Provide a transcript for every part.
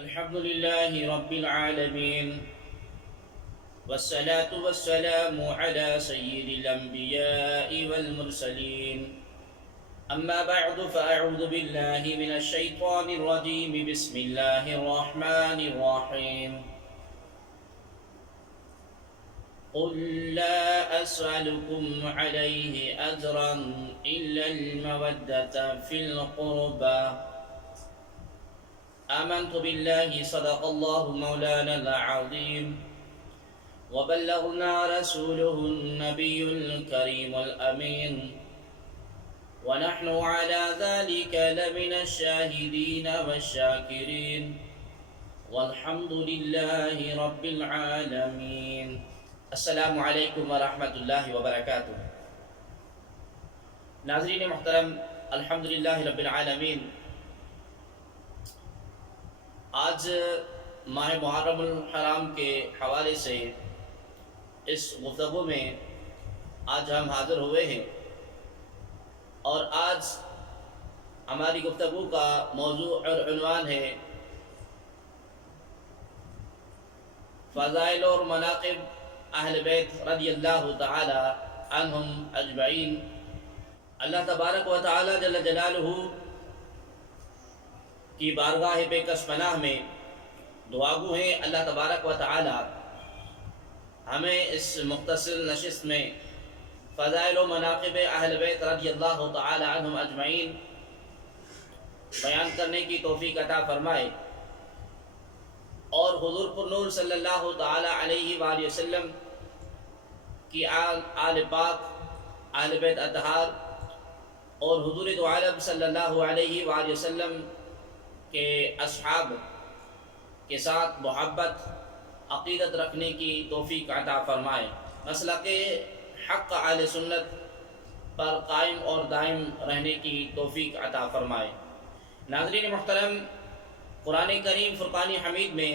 الحمد لله رب العالمين، والصلاة والسلام على سيد الأنبياء والمرسلين. أما بعد فأعوذ بالله من الشيطان الرجيم. بسم الله الرحمن الرحيم. قل لا أسألكم عليه أجرا إلا المودة في القربى. آمنت بالله صدق الله مولانا العظيم، وبلغنا رسوله النبي الكريم الأمين، ونحن على ذلك لمن الشاهدين والشاكرين، والحمد لله رب العالمين. السلام علیکم ورحمۃ اللہ وبرکاتہ. ناظرین محترم، الحمدللہ رب العالمین. آج ماہ محرم الحرام کے حوالے سے اس گفتگو میں آج ہم حاضر ہوئے ہیں، اور آج ہماری گفتگو کا موضوع اور عنوان ہے فضائل اور مناقب اہل بیت رضی اللہ تعالی عنہم اجمعین. اللہ تبارک و تعالی جل جلالہ کی بارگاہ بے کس پناہ میں دعا گو ہیں اللہ تبارک و تعالی ہمیں اس مختصر نشست میں فضائل و مناقب اہل بیت رضی اللہ تعالی عنہم اجمعین بیان کرنے کی توفیق عطا فرمائے، اور حضور پر نور صلی اللہ تعالی علیہ وآلہ وسلم کی آل پاک، اہل بیت اطہار اور حضور دو عالم صلی اللہ علیہ وآلہ وسلم کے اصحاب کے ساتھ محبت عقیدت رکھنے کی توفیق عطا فرمائے، مسلک حق اہل سنت پر قائم اور دائم رہنے کی توفیق عطا فرمائے. ناظرین محترم، قرآن کریم فرقان حمید میں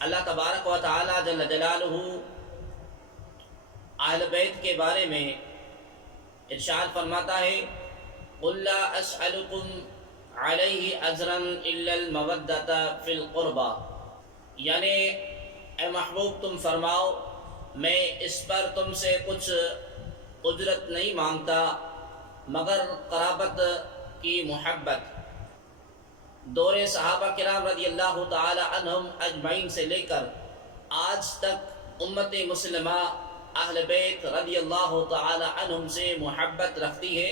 اللہ تبارک و تعالی جل جلالہ اہل بیت کے بارے میں ارشاد فرماتا ہے: قل لا اسألکم علیہ اجرا الا المودۃ فی القربى. یعنی اے محبوب تم فرماؤ میں اس پر تم سے کچھ اجرت نہیں مانگتا مگر قرابت کی محبت. دور صحابہ کرام رضی اللہ تعالی عنہم اجمعین سے لے کر آج تک امت مسلمہ اہل بیت رضی اللہ تعالی عنہم سے محبت رکھتی ہے.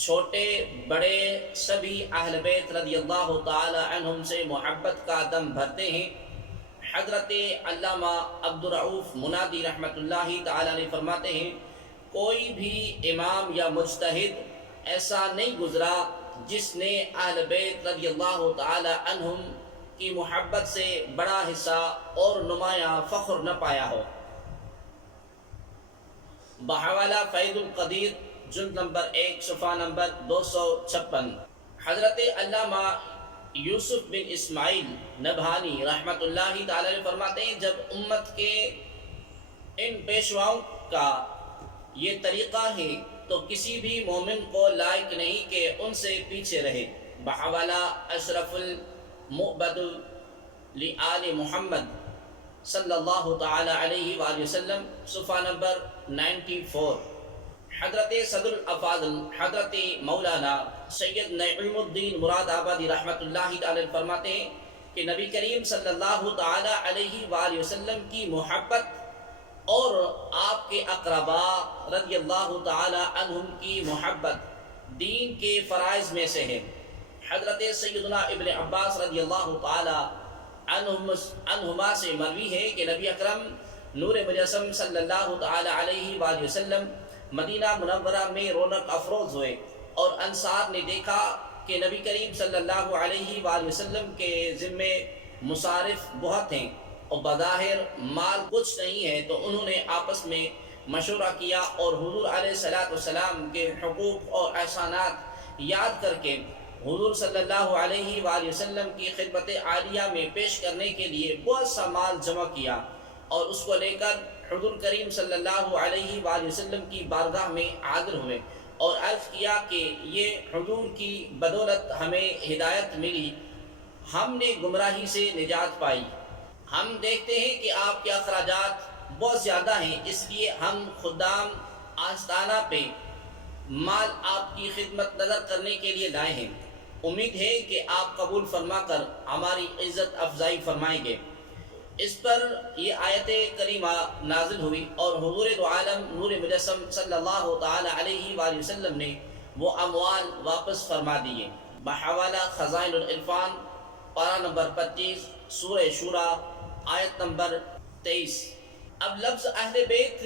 چھوٹے بڑے سبھی اہل بیت رضی اللہ تعالی عنہم سے محبت کا دم بھرتے ہیں. حضرت علامہ عبدالرؤف منادی رحمۃ اللہ تعالی نے فرماتے ہیں: کوئی بھی امام یا مجتہد ایسا نہیں گزرا جس نے اہل بیت رضی اللہ تعالی عنہم کی محبت سے بڑا حصہ اور نمایاں فخر نہ پایا ہو. بحوالہ فیض القدیر جلد نمبر 1 صفحہ نمبر 256. حضرت علامہ یوسف بن اسماعیل نبہانی رحمۃ اللہ تعالی نے فرماتے ہیں: جب امت کے ان پیشواؤں کا یہ طریقہ ہے تو کسی بھی مومن کو لائق نہیں کہ ان سے پیچھے رہے. بحوالہ اشرف المعبد لآل محمد صلی اللہ تعالی علیہ وآلہ وسلم صفحہ نمبر 94. حضرت صدر الافاضل حضرت مولانا سید نعیم الدین مراد آبادی رحمۃ اللہ تعالی فرماتے ہیں کہ نبی کریم صلی اللہ تعالی علیہ وآلہ وسلم کی محبت اور آپ کے اقربا رضی اللہ تعالی عنہم کی محبت دین کے فرائض میں سے ہے. حضرت سیدنا ابن عباس رضی اللہ تعالی عنہما سے مروی ہے کہ نبی اکرم نور مجسم صلی اللہ تعالی علیہ وآلہ وسلم مدینہ منورہ میں رونق افروز ہوئے، اور انصار نے دیکھا کہ نبی کریم صلی اللہ علیہ وآلہ وسلم کے ذمے مصارف بہت ہیں اور بظاہر مال کچھ نہیں ہے، تو انہوں نے آپس میں مشورہ کیا اور حضور علیہ السلام کے حقوق اور احسانات یاد کر کے حضور صلی اللہ علیہ وآلہ وسلم کی خدمت عالیہ میں پیش کرنے کے لیے بہت سا مال جمع کیا، اور اس کو لے کر حضور کریم صلی اللہ علیہ وآلہ وسلم کی بارگاہ میں حاضر ہوئے اور عرض کیا کہ یہ حضور کی بدولت ہمیں ہدایت ملی، ہم نے گمراہی سے نجات پائی۔ ہم دیکھتے ہیں کہ آپ کے اخراجات بہت زیادہ ہیں، اس لیے ہم خدام آستانہ پہ مال آپ کی خدمت نظر کرنے کے لیے لائے ہیں۔ امید ہے کہ آپ قبول فرما کر ہماری عزت افزائی فرمائیں گے۔ اس پر یہ آیت کریمہ نازل ہوئی اور حضور دو عالم نور مجسم صلی اللہ تعالی علیہ وآلہ وسلم نے وہ اموال واپس فرما دیے۔ بحوالہ خزائن العرفان، پارہ نمبر 25، سورہ شورى، آیت نمبر 23۔ اب لفظ اہل بیت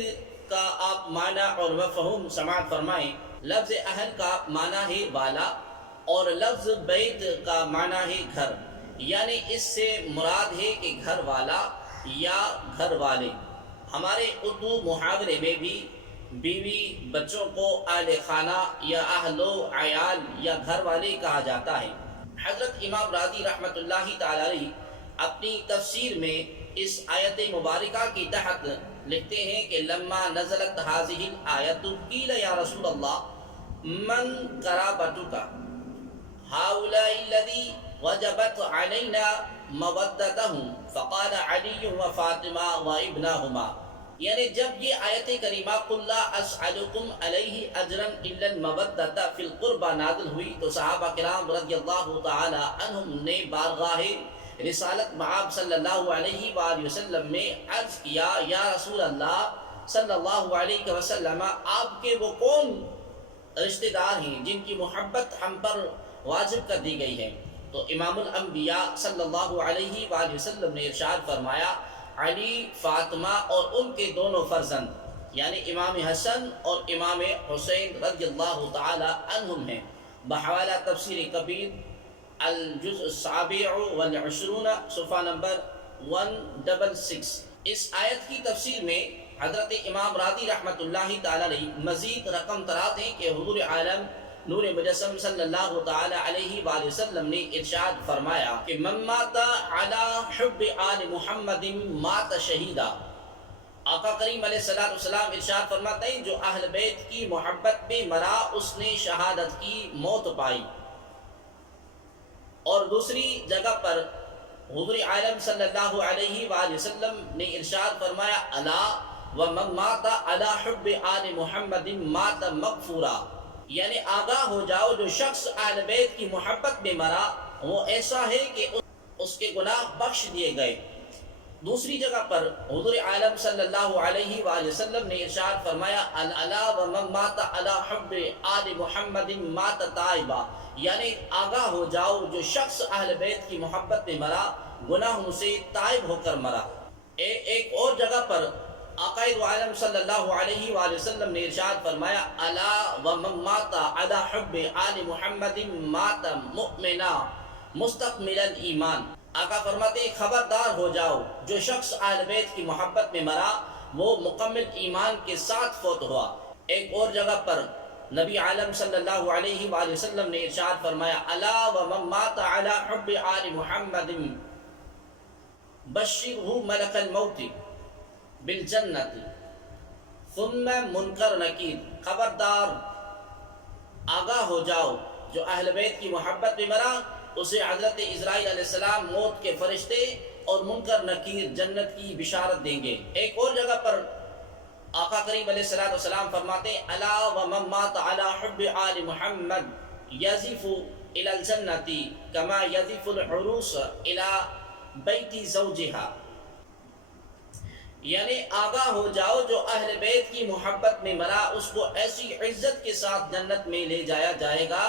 کا آپ معنی اور مفہوم سماعت فرمائیں۔ لفظ اہل کا معنی ہے والا اور لفظ بیت کا معنی ہے گھر، یعنی اس سے مراد ہے کہ گھر والا یا گھر والے۔ ہمارے اردو محاورے میں بھی بیوی بچوں کو اہل خانہ یا اہل و عیال یا گھر والے کہا جاتا ہے۔ حضرت امام راضی رحمۃ اللہ تعالی علیہ اپنی تفسیر میں اس آیت مبارکہ کی تحت لکھتے ہیں کہ لما نزلت هذه الآیت قیل یا رسول اللہ من قرابتک هؤلاء الذی وجبت علینا مودتهم فقال علی وفاطمہ وابناہما، یعنی جب یہ آیت کریمہ قل لا اسألکم علیہ اجرا الا المودۃ فی القربى نازل ہوئی تو صحابہ کرام رضی اللہ تعالی عنہم نے بارگاہ رسالت مآب صلی اللہ علیہ وآلہ وسلم میں عرض کیا، یا رسول اللہ صلی اللہ علیہ وسلم، آپ کے وہ کون رشتہ دار ہیں جن کی محبت ہم پر واجب کر دی گئی ہے؟ تو امام الانبیاء صلی اللہ علیہ وآلہ وسلم نے ارشاد فرمایا علی، فاطمہ اور ان کے دونوں فرزند یعنی امام حسن اور امام حسین رضی اللہ تعالی عنہم ہیں۔ بحوالہ تفسیر کبیر الجزء السابع والعشرون، صفحہ نمبر 166۔ اس آیت کی تفسیر میں حضرت امام راضی رحمۃ اللہ تعالی علیہ مزید رقم تراتے ہیں کہ حضور عالم نور مجسم صلی اللہ تعالی علیہ وآلہ وسلم نے ارشاد فرمایا کہ من مات علی حب آل محمد مات شہیدا۔ آقا کریم علیہ السلام ارشاد فرماتے ہیں جو اہل بیت کی محبت میں مرا اس نے شہادت کی موت پائی۔ اور دوسری جگہ پر حضور عالم صلی اللہ علیہ وآلہ وسلم نے ارشاد فرمایا الا ومن مات علی حب آل محمد مات مغفورا، یعنی آگاہ ہو جاؤ جو شخص اہل بیت کی محبت میں مرا وہ ایسا ہے کہ اس کے گناہ بخش دیے گئے۔ دوسری جگہ پر حضور عالم صلی اللہ علیہ وآلہ وسلم نے ارشاد فرمایا الا ومن مات علی حب آل محمد مات تائبا، یعنی آگاہ ہو جاؤ جو شخص اہل بیت کی محبت میں مرا گناہوں سے تائب ہو کر مرا۔ ایک اور جگہ پر آقا دو عالم صلی اللہ علیہ وآلہ وسلم نے ارشاد فرمایا الا ومن مات علی حب آل محمد مات مؤمنا مستقمل الایمان۔ آقا فرماتے ہیں خبردار ہو جاؤ جو شخص اہل بیت کی محبت میں مرا وہ مکمل ایمان کے ساتھ فوت ہوا۔ ایک اور جگہ پر نبی عالم صلی اللہ علیہ وآلہ وسلم نے ارشاد فرمایا الا ومن مات علی حب آل محمد بشرہ ملک الموت بالجنت ثم منکر نکیر، خبردار آگاہ ہو جاؤ جو اہل بیت کی محبت میں مرا اسے حضرت اسرائیل علیہ السلام موت کے فرشتے اور منکر نکیر جنت کی بشارت دیں گے۔ ایک اور جگہ پر آقا کریم علیہ السلام فرماتے ہیں الا ومن مات علی حب آل محمد یزف الی الجنت کما یزف العروس الی بیت زوجہا، یعنی آگاہ ہو جاؤ جو اہل بیت کی محبت میں مرا اس کو ایسی عزت کے ساتھ جنت میں لے جایا جائے گا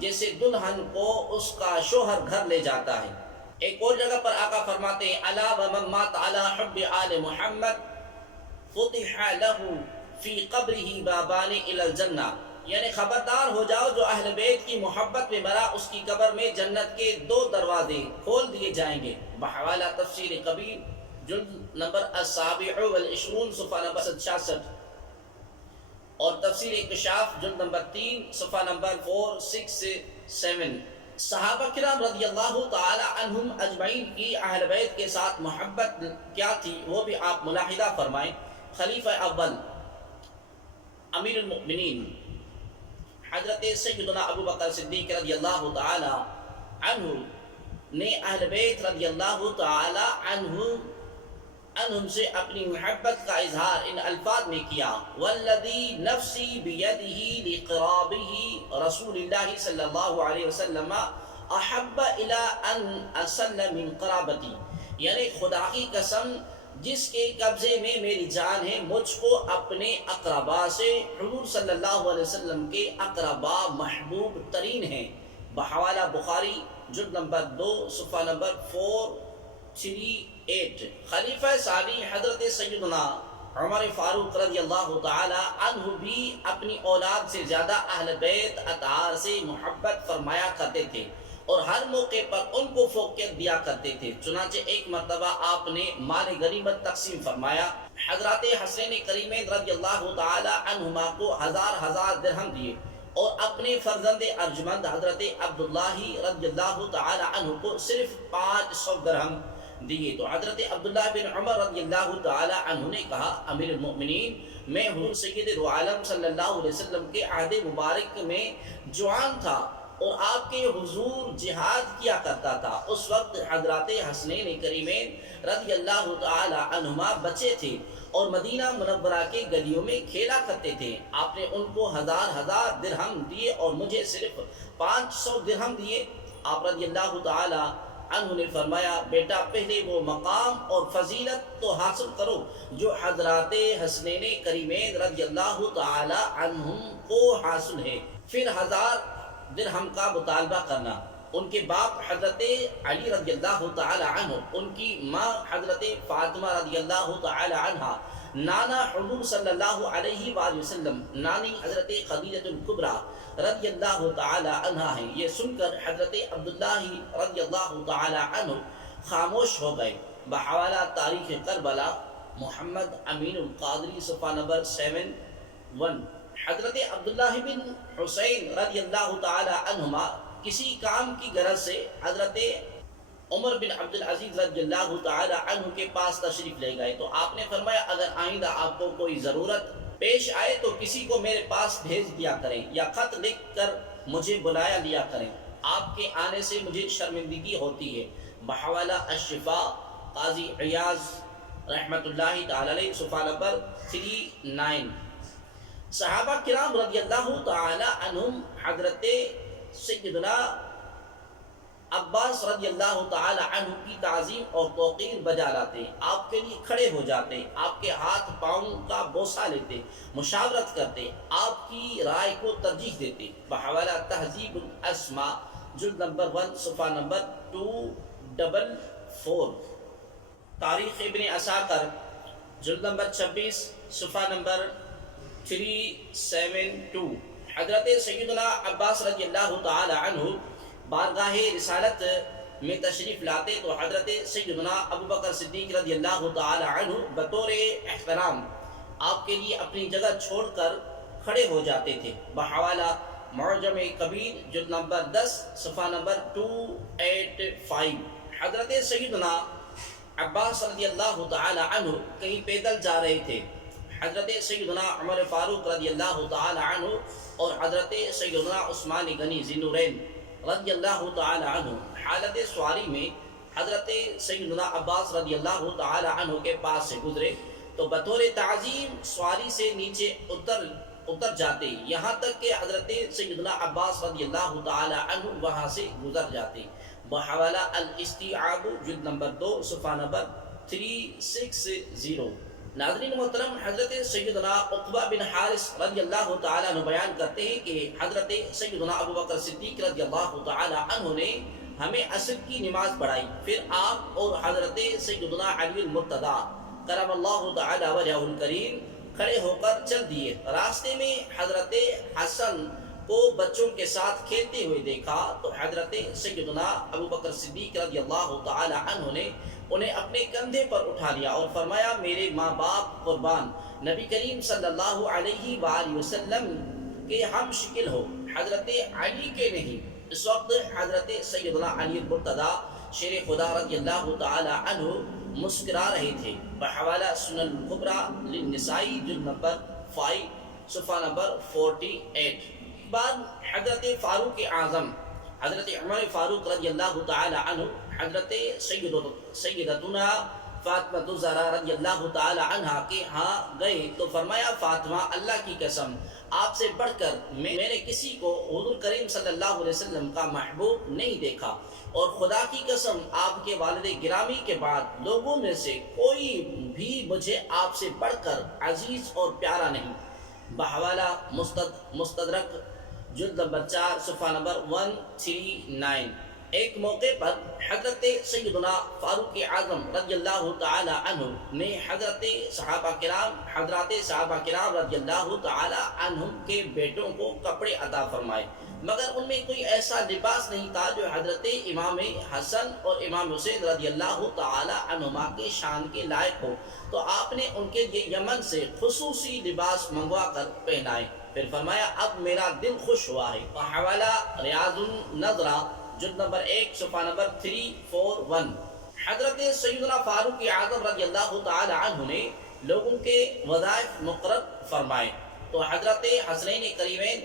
جیسے دلہن کو اس کا شوہر گھر لے جاتا ہے۔ ایک اور جگہ پر آقا فرماتے ہیں الا ومن مات علی حب آل محمد فتح له فی قبرہ بابان الی الجنہ، یعنی خبردار ہو جاؤ جو اہل بیت کی محبت میں مرا اس کی قبر میں جنت کے 2 دروازے کھول دیے جائیں گے۔ بحوالہ تفسیر کبیر جلد نمبر السابع والعشرون، صفحہ نمبر 66، اور تفسیر انکشاف جلد نمبر 3، صفحہ نمبر 467۔ صحابہ کرام رضی اللہ تعالی عنہم اجمعین کی اہل بیت کے ساتھ محبت کیا تھی وہ بھی آپ ملاحظہ فرمائیں۔ خلیفہ اول امیر المؤمنین حضرت سیدنا ابو بکر صدیق رضی اللہ تعالی عنہ نے اہل بیت رضی اللہ تعالی عنہم سے اپنی محبت کا اظہار ان الفاظ میں کیا: والذی نفسی بیدہ لقرابہ رسول اللہ صلی اللہ علیہ وسلم احب الی ان اصل من قرابتی، یعنی خدا کی قسم جس کے قبضے میں میری جان ہے، مجھ کو اپنے اقربا سے حضور صلی اللہ علیہ وسلم کے اقربا محبوب ترین ہیں۔ بحوالہ بخاری جلد نمبر 2 صفحہ نمبر 438۔ خلیفہ ثانی حضرت سیدنا عمر فاروق رضی اللہ تعالی عنہ بھی اپنی اولاد سے زیادہ اہل بیت اطہار سے محبت فرمایا کرتے تھے اور ہر موقع پر ان کو فوقیت دیا کرتے تھے۔ چنانچہ ایک مرتبہ آپ نے مال غنیمت تقسیم فرمایا، حضرات حسنین کریمین رضی اللہ تعالی عنہما کو ہزار درہم دیے اور اپنے فرزند ارجمند حضرت عبداللہ رضی اللہ تعالی عنہ کو صرف 500 درہم دیے۔ تو حضرت عبداللہ بن عمر رضی اللہ تعالی عنہ نے کہا: امیر المؤمنین، میں حضور سید عالم صلی اللہ علیہ وسلم کے عہد مبارک میں جوان تھا اور آپ کے حضور جہاد کیا کرتا تھا۔ اس وقت حضرات حسنین کریمین رضی اللہ تعالی عنہما بچے تھے اور مدینہ منورہ کے گلیوں میں کھیلا کرتے تھے۔ آپ نے ان کو ہزار درہم دیے اور مجھے صرف 500 درہم دیے۔ آپ رضی اللہ تعالی عنہ نے فرمایا: بیٹا، پہلے وہ مقام اور فضیلت تو حاصل کرو جو حضرات حسنین کریمین رضی اللہ تعالی عنہم کو حاصل ہے، پھر 1000 درہم کا مطالبہ کرنا۔ ان کے باپ حضرت علی رضی اللہ تعالی عنہ، ان کی ماں حضرت فاطمہ رضی اللہ تعالی عنہ، نانا حضور صلی اللہ علیہ وآلہ وسلم، نانی حضرت خدیجہ الکبریٰ رضی اللہ تعالی عنہ ہیں۔ یہ سن کر حضرت عبداللہ رضی اللہ تعالی عنہ خاموش ہو گئے۔ بحوالہ تاریخ کربلا محمد امین القادری صفحہ نمبر 71۔ حضرت عبداللہ بن حسین رضی اللہ تعالی عنہما کسی کام کی غرض سے حضرت عمر بن عبدالعزیز رضی اللہ تعالی عنہ کے پاس تشریف لے گئے، تو آپ نے فرمایا: اگر آئندہ آپ کو کوئی ضرورت پیش آئے تو کسی کو میرے پاس بھیج دیا کریں یا خط لکھ کر مجھے بلایا لیا کریں، آپ کے آنے سے مجھے شرمندگی ہوتی ہے۔ بحوالہ الشفاء قاضی عیاض رحمت اللہ تعالی علیہ صفحہ نمبر 39۔ صحابہ کرام رضی اللہ تعالی عنہم حضرت سیدنا عباس رضی اللہ تعالی عنہ کی تعظیم اور توقیر بجا لاتے، آپ کے لیے کھڑے ہو جاتے، آپ کے ہاتھ پاؤں کا بوسہ لیتے، مشاورت کرتے، آپ کی رائے کو ترجیح دیتے۔ بحوالہ تہذیب الاسماء جلد نمبر 1 صفحہ نمبر 244۔ تاریخ ابن عساکر جلد نمبر 26 صفحہ نمبر 372۔ حضرت سیدنا عباس رضی اللہ تعالی عنہ بارگاہ رسالت میں تشریف لاتے تو حضرت سیدنا ابوبکر صدیق رضی اللہ تعالی عنہ بطور احترام آپ کے لیے اپنی جگہ چھوڑ کر کھڑے ہو جاتے تھے۔ بحوالہ معجم کبیر جلد نمبر 10 صفحہ نمبر 285۔ حضرت سیدنا عباس رضی اللہ تعالی عنہ کہیں پیدل جا رہے تھے۔ حضرت سیدنا عمر فاروق رضی اللہ تعالی عنہ اور حضرت سیدنا عثمان غنی ذی النورین رضی اللہ تعالی عنہ حالت سواری میں حضرت سیدنا عباس رضی اللہ تعالی عنہ کے پاس سے گزرے تو بطور تعظیم سواری سے نیچے اتر جاتے، یہاں تک کہ حضرت سیدنا عباس رضی اللہ تعالی عنہ وہاں سے گزر جاتے۔ بحوالہ الاستیعاب جلد نمبر 2 صفحہ نمبر 360۔ ناظرین محترم، حضرت سیدنا عقبہ بن حارث رضی اللہ تعالی عنہ بیان کرتے ہیں کہ حضرت سیدنا ابوبکر صدیق رضی اللہ تعالی عنہ نے ہمیں عصر کی نماز پڑھائی، پھر آپ اور حضرت سیدنا علی المرتضیٰ کرم اللہ تعالی وجہہ الکریم کھڑے ہو کر چل دیے۔ راستے میں حضرت حسن کو بچوں کے ساتھ کھیلتے ہوئے دیکھا تو حضرت سیدنا ابوبکر صدیق رضی اللہ تعالی عنہ نے انہیں اپنے کندھے پر اٹھا لیا اور فرمایا: میرے ماں باپ قربان، نبی کریم صلی اللہ علیہ وآلہ وسلم کے ہم شکل ہو، حضرت علی کے نہیں۔ اس وقت حضرت سیدنا علی المرتضیٰ شیر خدا رضی اللہ تعالی عنہ مسکرا رہے تھے۔ بحوالہ سنن الکبریٰ للنسائی جلد نمبر 5 صفحہ نمبر 48۔ بعد حضرت فاروق اعظم حضرت عمر فاروق رضی اللہ تعالی عنہ حضرت سیدتنا فاطمہ الزہرا رضی اللہ تعالی عنہ کے ہاں گئے تو فرمایا فاطمہ اللہ کی قسم آپ سے بڑھ کر میں نے کسی کو حضور کریم صلی اللہ علیہ وسلم کا محبوب نہیں دیکھا، اور خدا کی قسم آپ کے والد گرامی کے بعد لوگوں میں سے کوئی بھی مجھے آپ سے بڑھ کر عزیز اور پیارا نہیں۔ بحوالہ مستدرک جلد نمبر 4 صفحہ نمبر 139۔ ایک موقع پر حضرت سیدنا فاروق اعظم رضی اللہ تعالی عنہ نے حضرت صحابہ کرام رضی اللہ تعالی عنہم کے بیٹوں کو کپڑے عطا فرمائے، مگر ان میں کوئی ایسا لباس نہیں تھا جو حضرت امام حسن اور امام حسین رضی اللہ تعالی عنہما کے شان کے لائق ہو، تو آپ نے ان کے لیے یمن سے خصوصی لباس منگوا کر پہنائے۔ پھر فرمایا اب میرا دل خوش ہوا ہے۔ حوالہ ریاض النظرہ جلد نمبر 1 صفحہ نمبر 341۔ حضرت سیدنا فاروق اعظم رضی اللہ تعالی عنہ نے لوگوں کے وظائف مقرر فرمائے، تو حضرت حسنین کریمین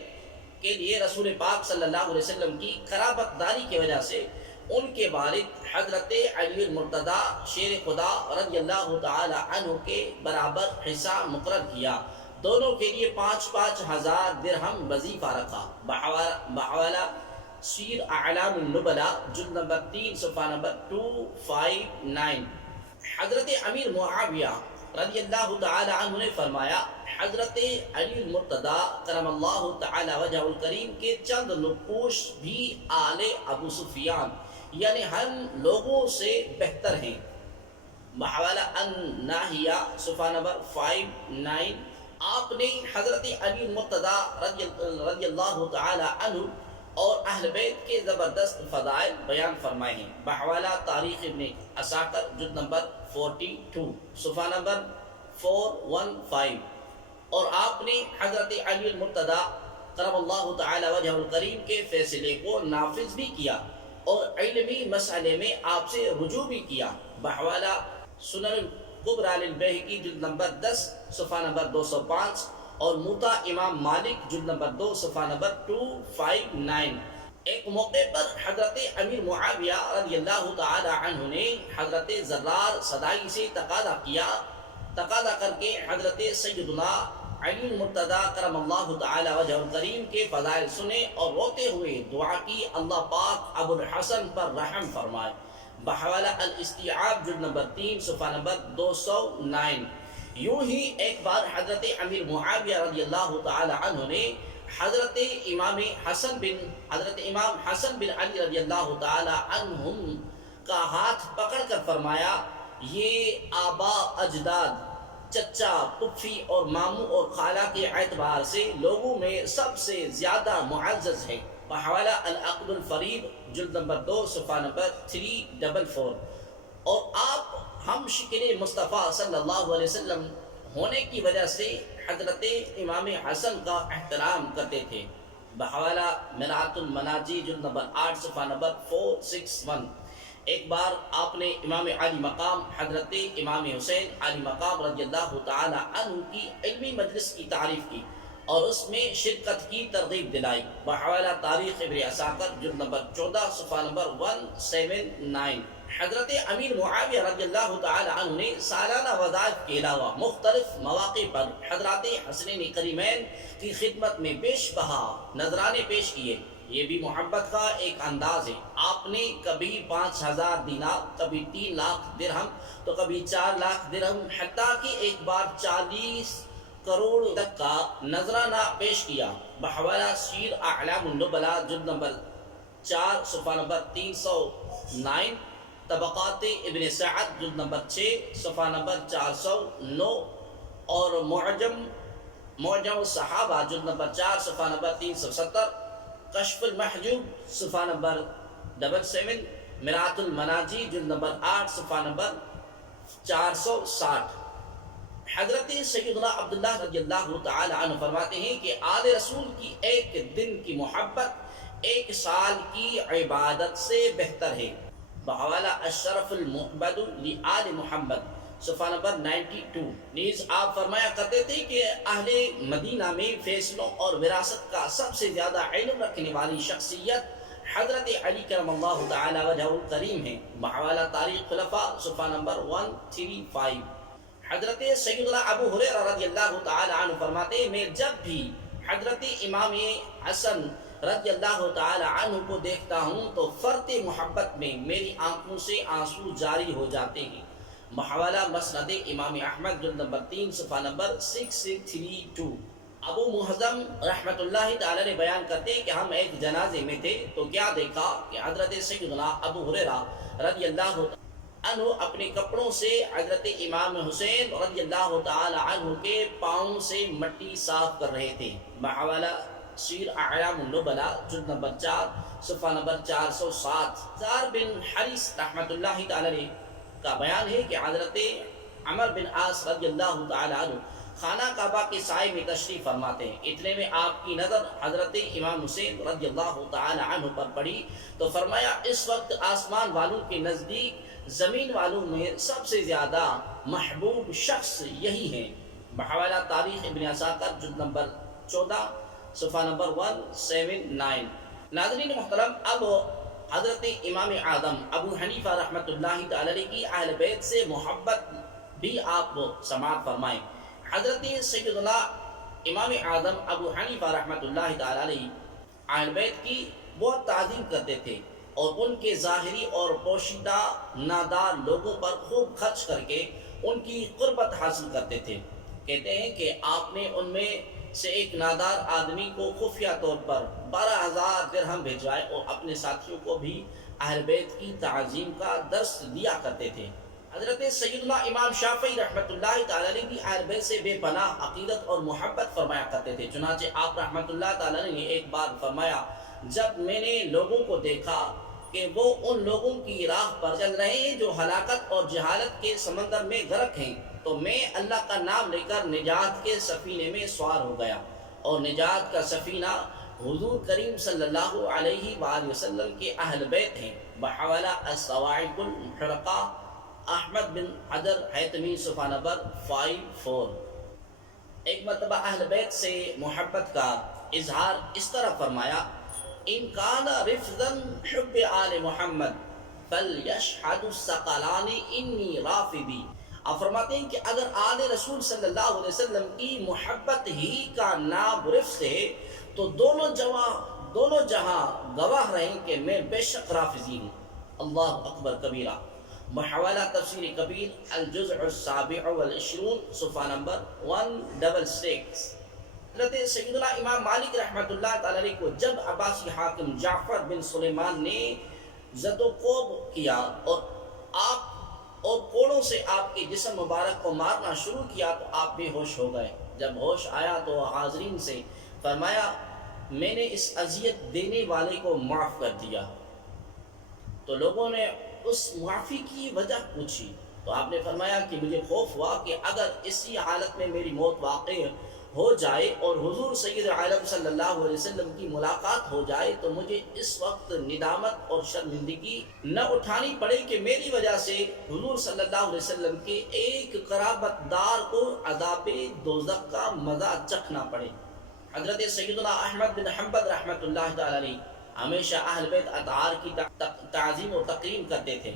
کے لیے رسول پاک صلی اللہ علیہ وسلم کی قرابت داری کی وجہ سے ان کے والد حضرت علی المرتضی شیر خدا رضی اللہ تعالی عنہ کے برابر حصہ مقرر کیا، دونوں کے لیے 5,000 درہم وظیفہ رکھا۔ بحوالہ سیر اعلام النبلاء جلد نمبر 3 صفحہ نمبر 259۔ حضرت امیر معاویہ رضی اللہ تعالی عنہ نے فرمایا حضرت علی المرتضی کرم اللہ تعالی وجہ الکریم کے چند نقوش بھی آل ابو سفیان یعنی ہم لوگوں سے بہتر ہیں۔ بحوالہ الناہیہ صفحہ نمبر 59۔ آپ نے حضرت علی المرتضی رضی اللہ تعالی عنہ اور اہل بیت کے زبردست فضائل بیان فرمائے ہیں۔ بحوالہ تاریخ ابن عساکر جلد نمبر 42 صفحہ نمبر 415۔ اور آپ نے حضرت علی المرتضی کرم اللہ تعالی وجہ الکریم کے فیصلے کو نافذ بھی کیا اور علمی مسئلے میں آپ سے رجوع بھی کیا۔ بحوالہ سنن الکبریٰ للبیہقی جلد نمبر 10 صفحہ نمبر 205 اور موطا امام مالک جلد نمبر 2 صفحہ نمبر 259۔ ایک موقع پر حضرت امیر معاویہ رضی اللہ تعالی عنہ نے حضرت زرار صدائی سے تقاضا کر کے حضرت سیدنا علی المرتضی کرم اللہ تعالی وجہ الکریم کے فضائل سنے اور روتے ہوئے دعا کی اللہ پاک ابو الحسن پر رحم فرمائے۔ بحوالہ الاستیعاب جلد نمبر 3 صفحہ نمبر 209۔ یوں ہی ایک بار حضرت امیر معاویہ رضی اللہ تعالی عنہ نے حضرت امام حسن بن علی رضی اللہ تعالی عنہم کا ہاتھ پکڑ کر فرمایا یہ آبا اجداد چچا پھپھی اور ماموں اور خالہ کے اعتبار سے لوگوں میں سب سے زیادہ معزز ہے۔ بحوالہ العقد الفرید جلد نمبر 2 صفحہ نمبر 344۔ اور آپ ہم شکل مصطفیٰ صلی اللہ علیہ وسلم ہونے کی وجہ سے حضرت امام حسن کا احترام کرتے تھے۔ بحوالہ مرآت المناجی جلد نمبر 8 صفحہ نمبر 461۔ ایک بار آپ نے امام علی مقام حضرت امام حسین علی مقام رضی اللہ تعالی عنہ کی علمی مجلس کی تعریف کی اور اس میں شرکت کی ترغیب دلائی۔ بحوالہ تاریخ ابن عساکر جلد نمبر 14 صفحہ نمبر 179۔ حضرت امیر معاویہ رضی اللہ تعالی عنہ نے سالانہ وظائف کے علاوہ مختلف مواقع پر حضرات حسنین کریمین کی خدمت میں بیش بہا نذرانے پیش کیے۔ یہ بھی محبت کا ایک انداز ہے۔ آپ نے کبھی 5,000 دینار، کبھی 3 لاکھ درہم، تو کبھی 4 لاکھ درہم، حتیٰ کہ ایک بار 40 کروڑ تک کا نذرانہ پیش کیا۔ بحوالہ سیر اعلام النبلاء جلد نمبر 4 صفحہ نمبر 309، طبقات ابن سعد جلد نمبر 6 صفحہ نمبر 409، اور معجم الصحابہ جلد نمبر 4 صفحہ نمبر 370، کشف المحجوب صفحہ نمبر 77، مرآت المناجی جلد نمبر 8 صفحہ نمبر 460۔ حضرت سیدنا عبداللہ رضی اللہ تعالی عنہ فرماتے ہیں کہ آل رسول کی ایک دن کی محبت 1 سال کی عبادت سے بہتر ہے۔ بحوالہ الشرف المحمد لآل محمد صفحہ نمبر 92۔ نیز آپ فرمایا کرتے تھے کہ اہل مدینہ میں فیصلوں اور وراثت کا سب سے زیادہ علم رکھنے والی شخصیت حضرت علی کرم اللہ تعالی وجہ الکریم ہیں، بحوالہ تاریخ خلفاء صفحہ نمبر 135۔ حضرت سیدنا ابو ہریرہ رضی اللہ تعالی عنہ فرماتے ہیں میں جب بھی حضرت امام حسن رضی اللہ تعالی عنہ کو دیکھتا ہوں تو فرط محبت میں میری آنکھوں سے آنسو جاری ہو جاتے ہیں۔ بحوالہ مسند امام احمد جلد نمبر 3 صفحہ نمبر 632۔ ابو محزم رحمت اللہ تعالی نے بیان کرتے ہیں کہ ہم ایک جنازے میں تھے تو کیا دیکھا کہ حضرت سیدنا ابو ہریرہ رضی اللہ عنہ اپنے کپڑوں سے حضرت امام حسین رضی اللہ تعالی عنہ کے پاؤں سے مٹی صاف کر رہے تھے۔ بحوالہ سیر اعلام النبلاء جلد نمبر 4 صفحہ نمبر 407۔ زار بن حریث رحمت اللہ تعالی کا بیان ہے کہ حضرت عمر بن عاص رضی اللہ تعالی عنہ خانہ کعبہ کے سائے میں تشریف فرماتے ہیں، اتنے میں آپ کی نظر حضرت امام حسین رضی اللہ تعالی عنہ پر پڑی تو فرمایا اس وقت آسمان والوں کے نزدیک زمین والوں میں سب سے زیادہ محبوب شخص یہی ہیں۔ بحوالہ تاریخ ابن عساکر جلد نمبر 14 صفحہ نمبر 179۔ ناظرین محترم، اب حضرت امام اعظم ابو حنیفہ رحمت اللہ تعالی کی اہل بیت سے محبت بھی آپ سماعت فرمائیں۔ حضرت سیدنا امام اعظم ابو حنیفہ رحمت اللہ تعالی اہل بیت کی بہت تعظیم کرتے تھے اور ان کے ظاہری اور پوشیدہ نادار لوگوں پر خوب خرچ کر کے ان کی قربت حاصل کرتے تھے۔ کہتے ہیں کہ آپ نے ان میں سے ایک نادار آدمی کو خفیہ طور پر 12,000 درہم بھیجوائے اور اپنے ساتھیوں کو بھی اہل بیت کی تعظیم کا درس دیا کرتے تھے۔ حضرت سیدنا امام شافعی رحمت اللہ تعالی بھی اہل بیت سے بے پناہ عقیدت اور محبت فرمایا کرتے تھے۔ چنانچہ آپ رحمت اللہ تعالی نے ایک بار فرمایا جب میں نے لوگوں کو دیکھا کہ وہ ان لوگوں کی راہ پر چل رہے ہیں جو ہلاکت اور جہالت کے سمندر میں غرق ہیں تو میں اللہ کا نام لے کر نجات کے سفینے میں سوار ہو گیا، اور نجات کا سفینہ حضور کریم صلی اللہ علیہ وآلہ وسلم کے اہل بیت ہیں۔ بحوالہ الصواعق المحرقہ احمد بن حجر حیتمی صفحہ نمبر 54۔ ایک مرتبہ اہل بیت سے محبت کا اظہار اس طرح فرمایا ان کان رفضا حب آل محمد فلیشہد الثقلان انی رافضی۔ آپ فرماتے ہیں کہ اگر آل رسول صلی اللہ علیہ وسلم کی محبت ہی کا نام رفض ہے تو دونوں جہاں گواہ رہیں کہ میں بے شک رافضی ہوں۔ اللہ اکبر کبیرہ۔ بحوالہ تفسیر کبیر الجزء السابع والعشرون صفحہ نمبر 166۔ حضرت سیدنا امام مالک رحمت اللہ تعالی کو جب عباسی حاکم جعفر بن سلیمان نے زد و کوب کیا اور کوڑوں سے آپ کے جسم مبارک کو مارنا شروع کیا تو آپ بے ہوش ہو گئے۔ جب ہوش آیا تو حاضرین سے فرمایا میں نے اس اذیت دینے والے کو معاف کر دیا۔ تو لوگوں نے اس معافی کی وجہ پوچھی تو آپ نے فرمایا کہ مجھے خوف ہوا کہ اگر اسی حالت میں میری موت واقع ہو جائے اور حضور سید عالم صلی اللہ علیہ وسلم کی ملاقات ہو جائے تو مجھے اس وقت ندامت اور شرمندگی نہ اٹھانی پڑے کہ میری وجہ سے حضور صلی اللہ علیہ وسلم کے ایک قرابت دار کو عذاب دوزخ کا مزہ چکھنا پڑے۔ حضرت سیدنا احمد بن حنبل رحمت اللہ تعالی ہمیشہ اہل بیت اطہار کی تعظیم و تکریم کرتے تھے۔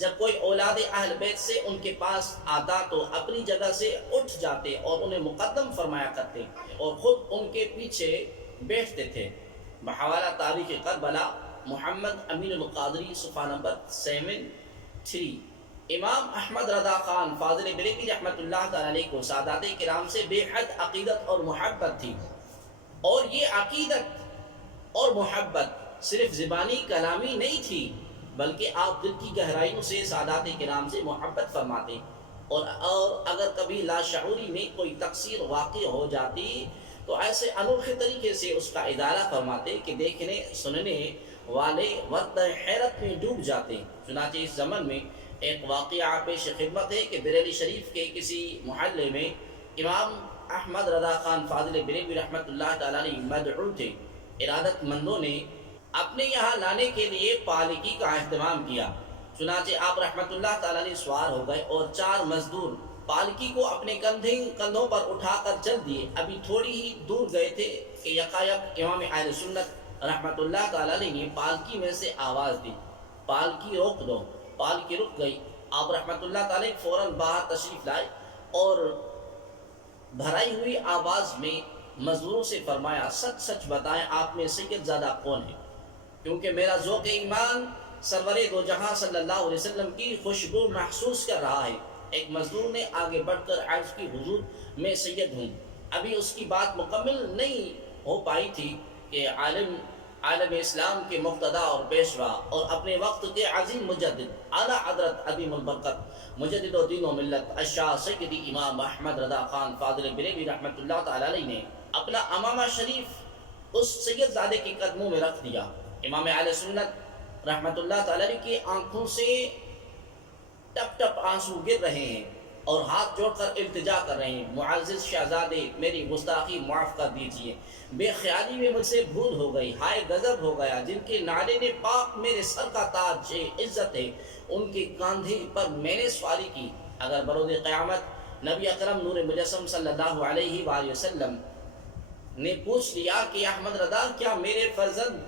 جب کوئی اولاد اہل بیت سے ان کے پاس آتا تو اپنی جگہ سے اٹھ جاتے اور انہیں مقدم فرمایا کرتے اور خود ان کے پیچھے بیٹھتے تھے۔ بحوالہ تاریخ کربلا محمد امین القادری صفحہ نمبر 73۔ امام احمد رضا خان فاضل بریلوی رحمت اللہ تعالی کو سادات کرام سے بے حد عقیدت اور محبت تھی، اور یہ عقیدت اور محبت صرف زبانی کلامی نہیں تھی بلکہ آپ دل کی گہرائیوں سے سادات کرام سے محبت فرماتے، اور اگر کبھی لاشعوری میں کوئی تقصیر واقع ہو جاتی تو ایسے انوکھے طریقے سے اس کا ادارہ فرماتے کہ دیکھنے سننے والے وقت حیرت میں ڈوب جاتے۔ چنانچہ اس زمن میں ایک واقعہ پیش خدمت ہے کہ بریلی شریف کے کسی محلے میں امام احمد رضا خان فاضل بریلوی رحمت اللہ تعالی مدعو تھے۔ ارادت مندوں نے اپنے یہاں لانے کے لیے پالکی کا اہتمام کیا، چنانچہ آپ رحمت اللہ تعالی سوار ہو گئے اور 4 مزدور پالکی کو اپنے کندھوں پر اٹھا کر چل دیے۔ ابھی تھوڑی ہی دور گئے تھے کہ یکایک امام اہل سنت رحمۃ اللہ تعالی علیہ نے پالکی میں سے آواز دی، پالکی روک دو، پالکی رک گئی۔ آپ رحمۃ اللہ تعالی فوراً باہر تشریف لائے اور بھرائی ہوئی آواز میں مزدوروں سے فرمایا، سچ سچ بتائیں آپ میں سید زادہ کون ہے، کیونکہ میرا ذوق ایمان سرور دو جہاں صلی اللہ علیہ وسلم کی خوشبو محسوس کر رہا ہے۔ ایک مزدور نے آگے بڑھ کر عرض کی، حضور میں سید ہوں۔ ابھی اس کی بات مکمل نہیں ہو پائی تھی کہ عالم اسلام کے مقتدا اور پیشوا اور اپنے وقت کے عظیم مجدد اعلیٰ حضرت عظیم البرکت مجدد و دین و ملت الشاہ سیدی امام احمد رضا خان فاضل بریلوی رحمۃ اللہ تعالی علیہ نے اپنا امامہ شریف اس سید زادے کے قدموں میں رکھ دیا۔ امام اہل سنت رحمۃ اللہ تعالی علیہ کی آنکھوں سے ٹپ ٹپ آنسو گر رہے ہیں اور ہاتھ جوڑ کر التجا کر رہے ہیں، معزز شہزادے میری گستاخی معاف کر دیجئے، بے خیالی میں مجھ سے بھول ہو گئی، ہائے غضب ہو گیا، جن کے نالے نے پاک میرے سر کا تاج عزت ہے، ان کے کاندھے پر میں نے سواری کی۔ اگر بروز قیامت نبی اکرم نور مجسم صلی اللہ علیہ وآلہ وسلم نے پوچھ لیا کہ احمد رضا کیا میرے فرزند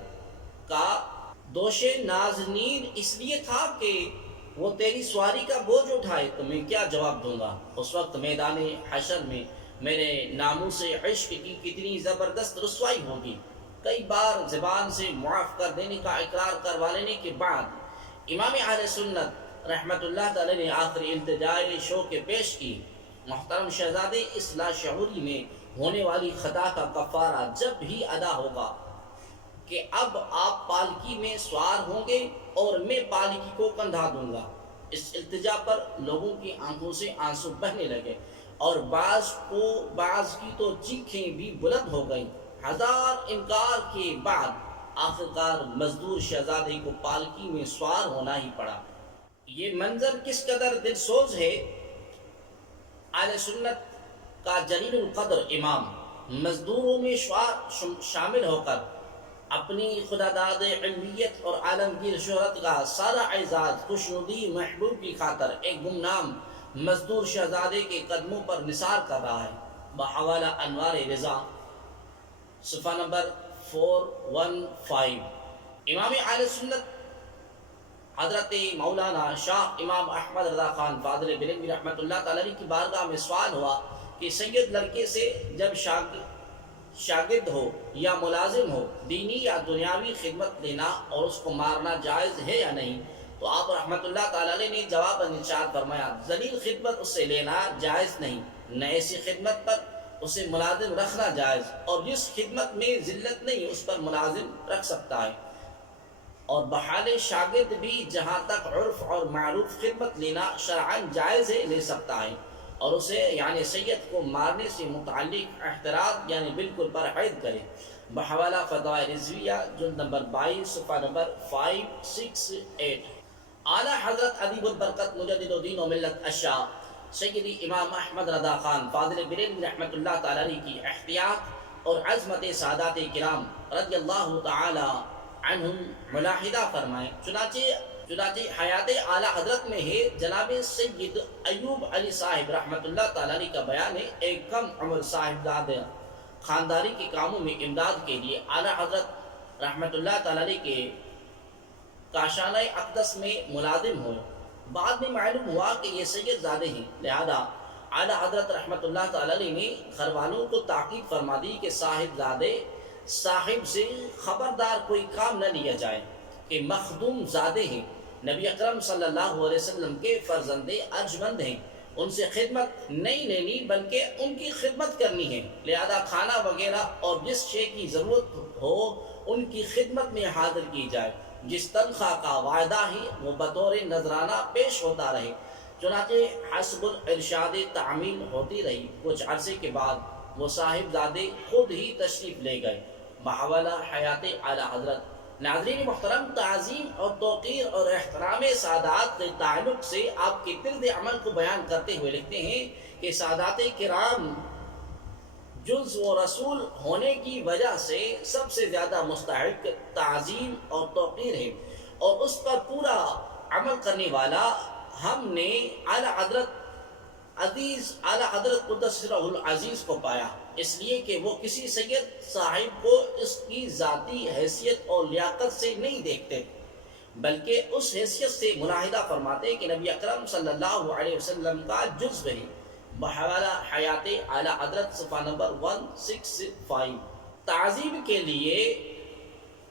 کا دوش نازنین اس لیے تھا کہ وہ تیری سواری کا بوجھ اٹھائے، تو میں کیا جواب دوں گا؟ اس وقت میدان حشر میں میرے ناموس عشق کی کتنی زبردست رسوائی ہوگی۔ کئی بار زبان سے معاف کر دینے کا اقرار کروا لینے کے بعد امام اہل سنت رحمۃ اللہ تعالی نے آخری التجائے شوق پیش کی، محترم شہزادے اس لاشعوری میں ہونے والی خطا کا کفارہ جب بھی ادا ہوگا کہ اب آپ پالکی میں سوار ہوں گے اور میں پالکی کو کندھا دوں گا۔ اس التجا پر لوگوں کی آنکھوں سے آنسو بہنے لگے اور بعض کی تو چیخیں بھی بلند ہو گئیں۔ ہزار انکار کے بعد آخرکار مزدور شہزادے کو پالکی میں سوار ہونا ہی پڑا۔ یہ منظر کس قدر دل سوز ہے۔ اہل سنت کا جلیل القدر امام مزدوروں میں شامل ہو کر اپنی خداداد علمیت اور عالمگیر شہرت کا سارا اعزاز خوشنودی محبوب کی خاطر ایک گمنام مزدور شہزادے کے قدموں پر نثار کر رہا ہے۔ بحوالہ انوار رضا صفحہ نمبر 415۔ امام اہل سنت حضرت مولانا شاہ امام احمد رضا خان فاضل بریلوی رحمۃ اللہ تعالی علیہ کی بارگاہ میں سوال ہوا کہ سید لڑکے سے جب شاگرد ہو یا ملازم ہو دینی یا دنیاوی خدمت لینا اور اس کو مارنا جائز ہے یا نہیں، تو آپ رحمۃ اللہ تعالی علیہ نے جواب ارشاد فرمایا، ذلیل خدمت اس سے لینا جائز نہیں، نہ ایسی خدمت پر اسے ملازم رکھنا جائز، اور جس خدمت میں ذلت نہیں اس پر ملازم رکھ سکتا ہے، اور بحال شاگرد بھی جہاں تک عرف اور معروف خدمت لینا شرعاً جائز ہے لے سکتا ہے، اور اسے یعنی سید کو مارنے سے متعلق احتراز یعنی بالکل پرہیز کرے۔ بحوالہ فتاوی رضویہ جلد نمبر 22 صفحہ نمبر 568۔ اعلیٰ حضرت عظیم البرکت مجدد الدین و ملت الشاہ سیدی امام احمد رضا خان فاضل بریلوی رحمۃ اللہ تعالی علیہ کی احتیاط اور عظمت سادات کرام رضی اللہ تعالی عنہم ملاحظہ فرمائیں۔ چنانچہ حیات اعلیٰ حضرت میں ہے جناب سید ایوب علی صاحب رحمۃ اللہ تعالی علیہ کا بیان ہے، ایک کم عمر صاحبزادہ خانداری کے کاموں میں امداد کے لیے اعلیٰ حضرت رحمۃ اللہ تعالی علیہ کے کاشانہ اقدس میں ملازم ہوئے۔ بعد میں معلوم ہوا کہ یہ سید زادے ہیں، لہذا اعلیٰ حضرت رحمۃ اللہ تعالی علیہ نے گھر والوں کو تاکید فرما دی کہ صاحب سے خبردار کوئی کام نہ لیا جائے کہ مخدوم زادے ہیں، نبی اکرم صلی اللہ علیہ وسلم کے فرزند ارجمند ہیں، ان سے خدمت نہیں لینی بلکہ ان کی خدمت کرنی ہے، لہذا کھانا وغیرہ اور جس شے کی ضرورت ہو ان کی خدمت میں حاضر کی جائے، جس تنخواہ کا وعدہ ہے وہ بطور نذرانہ پیش ہوتا رہے۔ چنانچہ حسب الارشاد تعمیل ہوتی رہی، کچھ عرصے کے بعد وہ صاحب زادے خود ہی تشریف لے گئے۔ بحوالہ حیات اعلیٰ حضرت۔ ناظرین محترم، تعظیم اور توقیر اور احترام سادات کے تعلق سے آپ کے طرز عمل کو بیان کرتے ہوئے لکھتے ہیں کہ سادات کرام جز و رسول ہونے کی وجہ سے سب سے زیادہ مستحق تعظیم اور توقیر ہے، اور اس پر پورا عمل کرنے والا ہم نے اعلیٰ حضرت قدس سرہ العزیز کو پایا۔ اس لیے کہ وہ کسی سید صاحب کو اس کی ذاتی حیثیت اور لیاقت سے نہیں دیکھتے، بلکہ اس حیثیت سے ملاحظہ فرماتے کہ نبی اکرم صلی اللہ علیہ وسلم کا جزو ہے۔ بحوالہ حیات اعلیٰ حضرت صفحہ نمبر 165۔ تعظیم کے لیے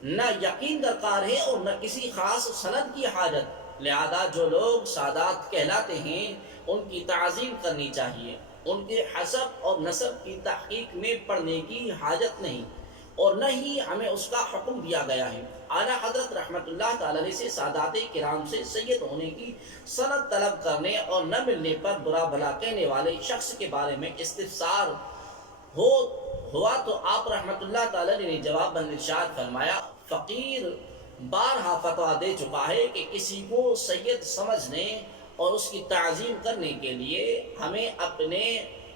نہ یقین درکار ہے اور نہ کسی خاص سند کی حاجت، لہذا جو لوگ سادات کہلاتے ہیں ان کی تعظیم کرنی چاہیے، ان کے حسب اور نسب کی تحقیق میں پڑھنے کی حاجت نہیں، اور نہ ہی ہمیں اس کا حکم دیا گیا ہے۔ اعلیٰ حضرت رحمۃ اللہ تعالی علیہ سے سادات کرام سے سید ہونے کی سند طلب کرنے اور نہ ملنے پر برا بھلا کہنے والے شخص کے بارے میں استفسار ہوا تو آپ رحمۃ اللہ تعالی نے جواب ارشاد فرمایا، فقیر بارہا فتویٰ دے چکا ہے کہ کسی کو سید سمجھنے اور اس کی تعظیم کرنے کے لیے ہمیں اپنے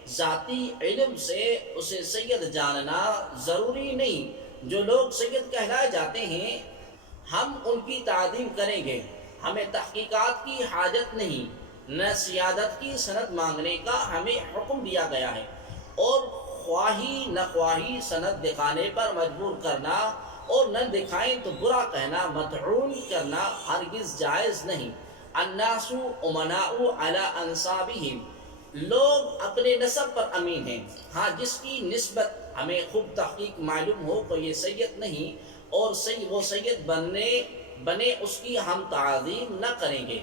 ذاتی علم سے اسے سید جاننا ضروری نہیں۔ جو لوگ سید کہلائے جاتے ہیں ہم ان کی تعظیم کریں گے، ہمیں تحقیقات کی حاجت نہیں، نہ سیادت کی سند مانگنے کا ہمیں حکم دیا گیا ہے، اور خواہی نہ خواہی سند دکھانے پر مجبور کرنا اور نہ دکھائیں تو برا کہنا، مطعون کرنا ہرگز جائز نہیں۔ الناس امناء علی انسابہم، لوگ اپنے نسب پر امین ہیں، ہاں جس کی نسبت ہمیں خوب تحقیق معلوم ہو کہ یہ سید نہیں اور وہ سید بنے اس کی ہم تعظیم نہ کریں گے،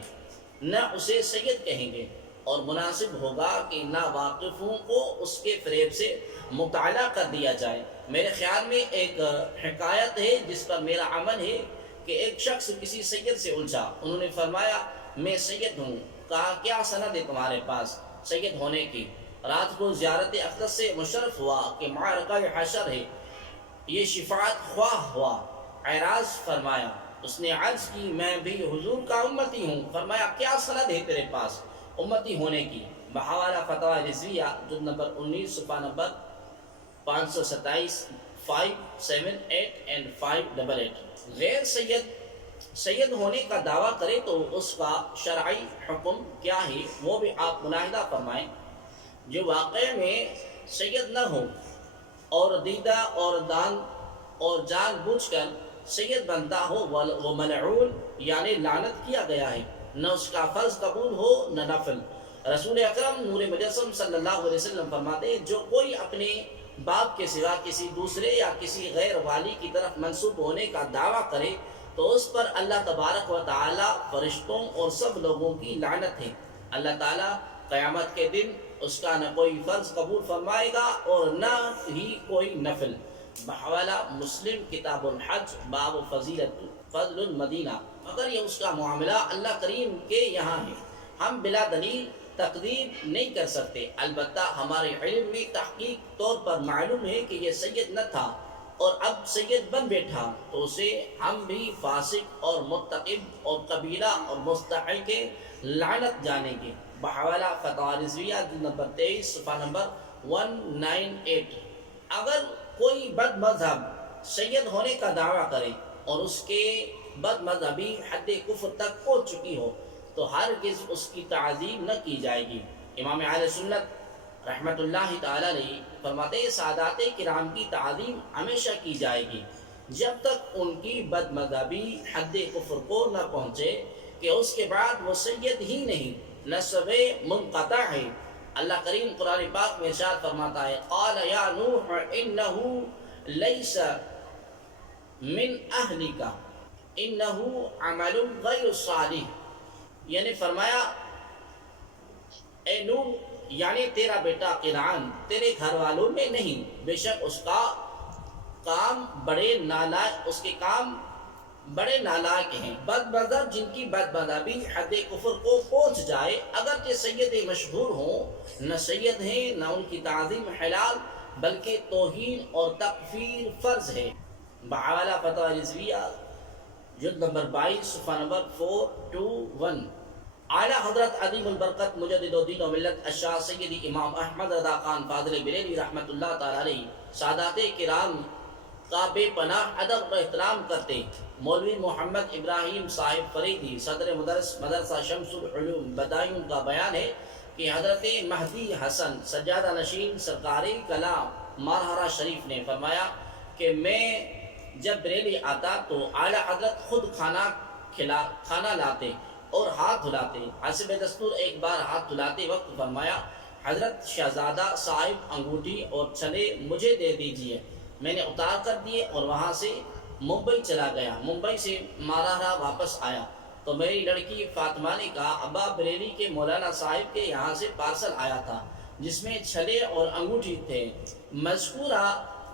نہ اسے سید کہیں گے، اور مناسب ہوگا کہ نہ واقفوں کو اس کے فریب سے مطالعہ کر دیا جائے۔ میرے خیال میں ایک حکایت ہے جس پر میرا عمل ہے کہ ایک شخص کسی سید سے الجھا، انہوں نے فرمایا میں سید ہوں، کہا کیا سند ہے تمہارے پاس سید ہونے کی؟ رات کو زیارت اقدس سے مشرف ہوا کہ معرکہ حشر ہے، یہ شفاعت خواہ ہوا، اعراض فرمایا، اس نے عرض کی میں بھی حضور کا امتی ہوں، فرمایا کیا سند ہے تیرے پاس امتی ہونے کی؟ بحوالہ فتویٰ رضویہ جلد نمبر 19 صفحہ نمبر 527، 578 and 588۔ غیر سید ہونے کا دعویٰ کرے تو اس کا شرعی حکم کیا ہے وہ بھی آپ ملاحظہ فرمائیں۔ جو واقع میں سید نہ ہو اور دیدہ اور دان اور جان بوجھ کر سید بنتا ہو وہ ملعون یعنی لعنت کیا گیا ہے، نہ اس کا فرض قبول ہو نہ نفل۔ رسول اکرم نور مجسم صلی اللہ علیہ وسلم فرماتے ہیں جو کوئی اپنے باپ کے سوا کسی دوسرے یا کسی غیر والی کی طرف منسوب ہونے کا دعویٰ کرے تو اس پر اللہ تبارک و تعالی، فرشتوں اور سب لوگوں کی لعنت ہے۔ اللہ تعالی قیامت کے دن اس کا نہ کوئی فرض قبول فرمائے گا اور نہ ہی کوئی نفل۔ بحوالہ مسلم کتاب الحج باب فضل المدینہ۔ مگر یہ اس کا معاملہ اللہ کریم کے یہاں ہے، ہم بلا دلیل تقدیر نہیں کر سکتے، البتہ ہمارے علم میں تحقیق طور پر معلوم ہے کہ یہ سید نہ تھا اور اب سید بن بیٹھا تو اسے ہم بھی فاسق اور مرتکب اور قبیلہ اور مستحق لعنت جانیں گے۔ بحوالہ فتویٰ رضویہ جلد نمبر 23 صفحہ نمبر 198۔ اگر کوئی بد مذہب سید ہونے کا دعویٰ کرے اور اس کے بد مذہبی حد کفر تک پہنچ چکی ہو تو ہرگز اس کی تعظیم نہ کی جائے گی۔ امام اہل سنت رحمۃ اللہ تعالی علیہ فرماتے ہیں سادات کرام کی تعظیم ہمیشہ کی جائے گی جب تک ان کی بد مذہبی حد کفر کو نہ پہنچے کہ اس کے بعد وہ سید ہی نہیں، نسب منقطع ہے۔ اللہ کریم قرآن پاک میں ارشاد فرماتا ہے قال یا نوح انہ لیس من اہلک انہ عمل غیر صالح، یعنی فرمایا اے نوح یعنی تیرا بیٹا قنعان تیرے گھر والوں میں نہیں، بے شک اس کا کام بڑے نالائق، اس کے کام بڑے نالائق ہیں۔ بد مذہب جن کی بد مذہبی حد کفر کو پہنچ جائے اگرچہ سید مشہور ہوں، نہ سید ہیں نہ ان کی تعظیم حلال بلکہ توہین اور تکفیر فرض ہے۔ بحوالہ فتویٰ رضویہ جلد نمبر 22 صفحہ نمبر 421۔ اعلیٰ حضرت عظیم البرکت مجدد الدین و ملت الشاہ سیدی امام احمد رضا خان فاضل بریلوی رحمۃ اللہ تعالی علیہ سادات کرام کا بے پناہ ادب و احترام کرتے مولوی محمد ابراہیم صاحب فریدی صدر مدرسہ شمس العلوم بدایوں کا بیان ہے کہ حضرت مہدی حسن سجادہ نشین سرکاری کلام مارہرہ شریف نے فرمایا کہ میں جب بریلی آتا تو اعلیٰ حضرت خود کھانا لاتے اور ہاتھ دھلاتے۔ حسب دستور ایک بار ہاتھ دھلاتے وقت فرمایا حضرت شہزادہ صاحب انگوٹھی اور چھلے مجھے دے دیجئے۔ میں نے اتار کر دیے اور وہاں سے ممبئی چلا گیا۔ ممبئی سے مارہرہ واپس آیا تو میری لڑکی فاطمہ نے کہا ابا بریلی کے مولانا صاحب کے یہاں سے پارسل آیا تھا جس میں چھلے اور انگوٹھی تھے۔ مذکورہ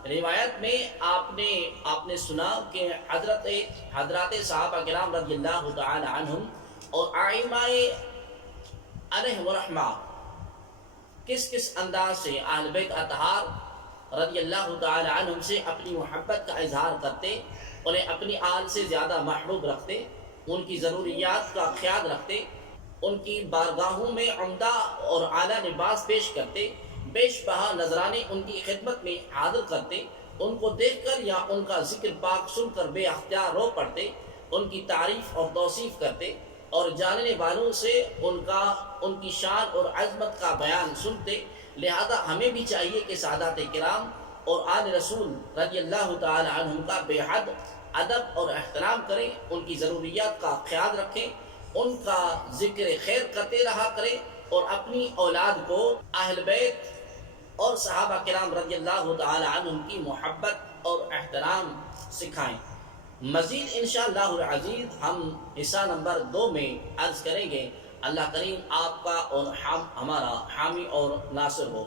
روایت میں آپ نے سنا کہ حضرات صحابہ کرام رضی اللہ تعالی عنہم اور ائمہ علیہ الرحمہ کس انداز سے اہل بیت اطہار رضی اللہ تعالی عنہم سے اپنی محبت کا اظہار کرتے، انہیں اپنی آل سے زیادہ محبوب رکھتے، ان کی ضروریات کا خیال رکھتے، ان کی بارگاہوں میں عمدہ اور اعلیٰ لباس پیش کرتے، بیش بہا نذرانے ان کی خدمت میں حاضر کرتے، ان کو دیکھ کر یا ان کا ذکر پاک سن کر بے اختیار رو پڑتے، ان کی تعریف اور توصیف کرتے اور جاننے والوں سے ان کی شان اور عظمت کا بیان سنتے۔ لہذا ہمیں بھی چاہیے کہ سادات کرام اور آل رسول رضی اللہ تعالی عنہم کا بے حد ادب اور احترام کریں، ان کی ضروریات کا خیال رکھیں، ان کا ذکر خیر کرتے رہا کریں اور اپنی اولاد کو اہل بیت اور صحابہ کرام رضی اللہ تعالی عنہم کی محبت اور احترام سکھائیں۔ مزید انشاءاللہ العزیز ہم حصہ نمبر 2 میں عرض کریں گے۔ اللہ کریم آپ کا اور ہمارا حامی اور ناصر ہو۔